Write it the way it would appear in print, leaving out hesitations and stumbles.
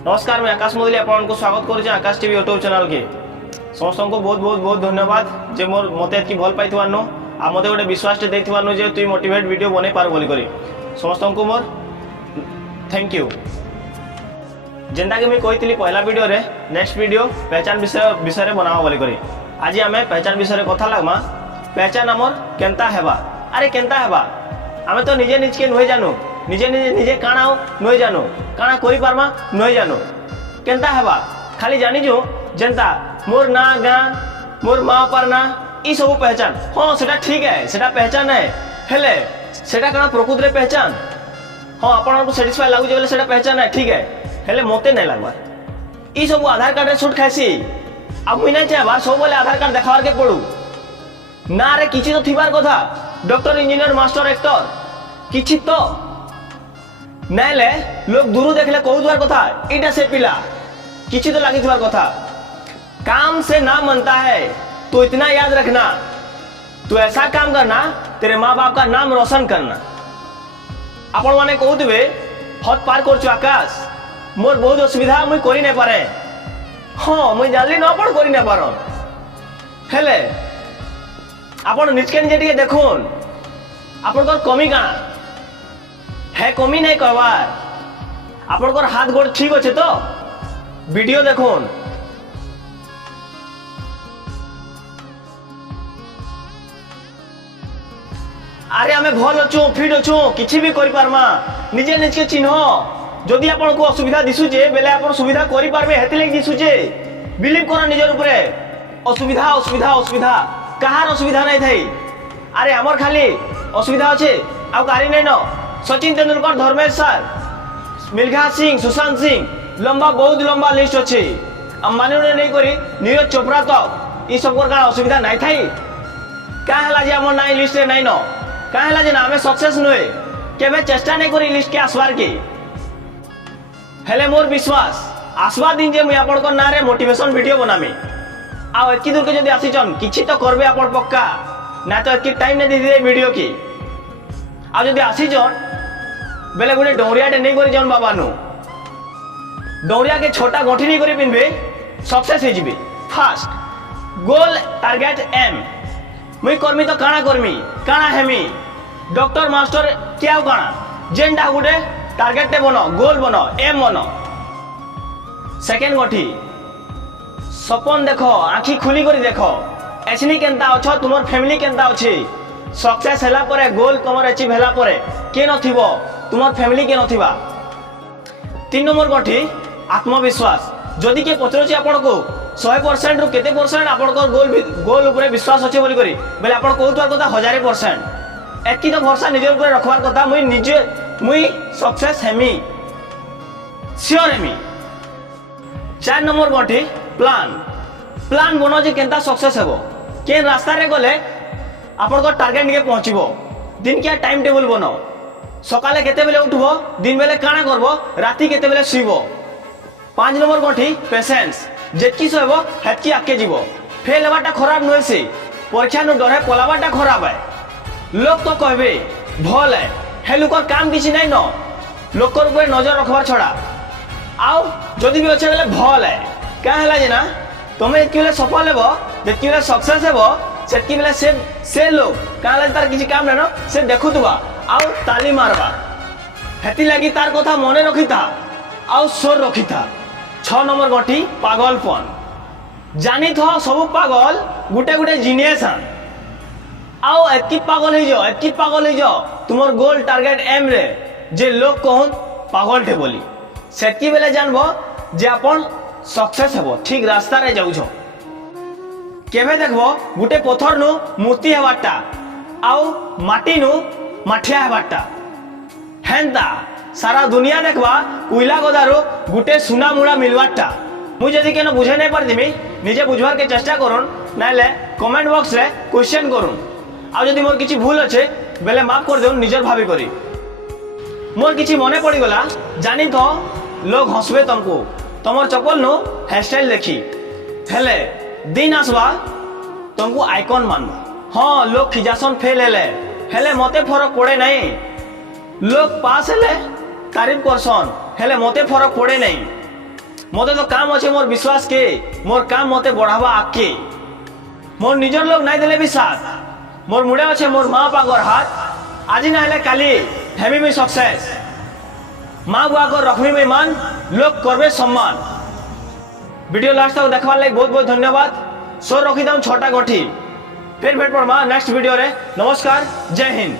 नमस्कार, मैं आकाश मुदली आपको स्वागत करुचे आकाश टीवी यूट्यूब चैनल के। समस्त को बहुत बहुत बहुत धन्यवाद जे मोर मते एतकी भल पाई आ मते गोटे विश्वास देथिवानो जे तुई मोटिवेट वीडियो बने पार बोली करी समस्त को मोर थैंक यू। जेंता कि मैं कही पहला वीडियो रे नेक्स्ट वीडियो पहचान विषय बनावा बोली करी। आज आमे पहचान विषय कथा लागमा। पहचान आमर केनता हेबा। अरे केनता हेबा आमे तो निजे निज के नुहे जानू, निजे निजे निजे काना नुहे जानू, काना करि पारमा नुहे जानू। केनता हेबा खाली जानी जो जेंता मोर ना गाँ मोर माँ पर ना ई सब पहचान। हाँ सेटा ठीक है, सेटा पहचान है, हेले सेटा काना प्रकृत रे पहचान। हाँ आपन को सैटिस्फाई लागु जे बेले सेटा पहचान है, ठीक है, हेले मते नै लागबा। ई सब आधार कार्ड रे शूट खाइसी। अब मुई नै चाहबा सब बोले आधार कार्ड देखावार के पड़ू ना रे। किछि तो थिबार कथा, डॉक्टर इंजीनियर मास्टर एक्टर किछि तो नाइले लोग दूर देखले कहूबार कथा इटा से पिला किछि तो लागिथिबार कथा। काम से ना मनता है तो इतना याद रखना, तो ऐसा काम करना तेरे माँ बाप का नाम रोशन करना। आपण माने कहूथिबे हद पार करछु आकाश, मोर बहुत असुविधा मुई करि नै पारे। हाँ मुई जानली न आपण करि नै पारो, हेले आपण निजके निजे टिके देखुन आपनकर कमी काना है। कमी नहीं कहवार आपनकर हाथ गोड़ ठीक अच्छे तो वीडियो देखुन। अरे आमे भल अच्छु फिट अच्छु किछि भी करि पारमा, निजे निज के चिन्ह। जदि आपन को असुविधा दिसुचे बेले आपन सुविधा करि पारबे, हेति लागि दिसुचे। बिलीव कर निजर ऊपर। असुविधा असुविधा असुविधा कहार असुविधा नहीं थाई। अरे हमर खाली असुविधा अच्छे आ कारी नहीं न। सचिन तेंदुलकर, धर्मेश सर, मिल्खा सिंह, सुशांत सिंह, लंबा बहुत लंबा लिस्ट अच्छे। अंबानी ने नहीं करी नीरज चोपड़ा तक ये सब का असुविधा नहीं थाई। क्या है जे हमर नाई लिस्ट रे नहीं न, क्या है जे ना हमें सक्सेस नुए केबे चेष्टा नहीं करी लिस्ट के आसवार के। हेले मोर विश्वास आसवा दिन जे मुई आपन को नारे मोटिवेशन वीडियो बनामी। आ एतकी दूर के जदि आसीचन किछि तो करबे आपन पक्का, ना तो एतकी टाइम नहीं दे वीडियो की। आ जदि आसीचन बेले गोटे डौरियाटे नहीं करी जन बाबा नु डौरिया के छोटा गंठी नहीं करी पिनबे सक्सेस हो जिबे फास्ट। गोल टारगेट एम मुई करमी तो काना करमी काना हेमी डॉक्टर मास्टर क्या काना जेंडा गोटे टारगेट बनो, गोल बनो, एम बनो। सेकेंड गंठी सपन देखो, आखि खुली करी देखो एसनी केनता अछो, तुमर फैमिली केनता अछि। सक्सेस हैला परे गोल तुमर अचीव हैला परे के नथिबो तुमर फैमिली के नथिबा। 3 नंबर गंठी आत्मविश्वास। जदि के पचरोची आपण को 100% रु केते परसेंट आपण को गोल ऊपर विश्वास अछि बोली करी बेले आपण कहउतवार कथा 1000%। एकी तो भरोसा निजे ऊपर रखवार कथा मुई सक्सेस हेमी, श्योर हेमी। 4 नंबर गंठी प्लान। प्लान बनो जे केनता सक्सेस हेबो, के रास्ता रे गले आपन को टारगेट निके पहुंचबो। दिन क्या टाइम टेबल बनो, सकाले केते बेले उठबो, दिन बेले काना करबो, राती केते बेले सुइबो। 5 नंबर गंठी पेशेंस। जेतकी सोइबो हेतकी आके जीवो। फेल हेबाटा खराब नय से, परीक्षा नु डरे पलाबाटा खराब है। लोग तो कहबे भल है, हे लोकर काम किछि नै न, लोकर ऊपर नजर रखबार छड़ा। आउ जदि भी अच्छे बेले भल है, क्या हैला जे ना तमे एतकी बेले सफल हेबो, जेतकी बेले सक्सेस हेबो सेतकी बेले से लोग काला तार किछि काम नै न से देखुतबा आउ ताली मारबा। हेति लागि तार कथा मने रखिता आउ सोर रखिता। 6 नंबर गंठी पागलपन। जानी थो सब पागल गुटे गुटे जीनियस हन। आउ एतकी पागल हो जाओ, एतकी पागल हो जाओ तुमर गोल टारगेट एम रे जे लोग कहन पागल थे बोली। सेतकी बेले जानबो जे अपन सक्सेस हेबो, ठीक रास्ता रे जाउ छो। केबे देखबो गुटे पत्थर नु मूर्ति हेबाटा आउ माटी नु माठिया हेबाटा। हेंता सारा दुनिया देखबा कोइला गदारो गुटे सुना मुड़ा मिलवाटा। मु जदि केनो बुझे नै परदिमी निजे बुझवार के चेष्टा करूँ, नाइले कमेंट बॉक्स रे क्वेश्चन करूँ। आ जदि मोर किछि भूल अच्छे बेले माफ कर देउन निजर भाबी करी। मोर किछि मने पड़ी गला जानी तो लोग हंसबे तुमको तमर चप्पल नु हेयर स्टाइल देखी। हेले दिन आसवा तुमको आइकन मानबा। हाँ लोग खिजासन फेल हेले मते फरक पड़े नहीं। लोग पास हेले तारीफ करसन हेले मते फरक पड़े नहीं। मते तो काम अच्छे मोर विश्वास के मोर काम मते बढ़ावा आके मोर निजर लोग नहीं देले भी साथ मोर मुड़े अच्छे मोर माँ बाप और हाथ आज ना हेले काली हेमी में सक्सेस माँ बुआ को रखमी में मान लोग करबे सम्मान। वीडियो लास्ट तक देखवार लाइक बहुत बहुत धन्यवाद। सो रखी दाऊं छोटा गोठी फिर भेट पड़मा नेक्स्ट वीडियो रे। नमस्कार, जय हिंद।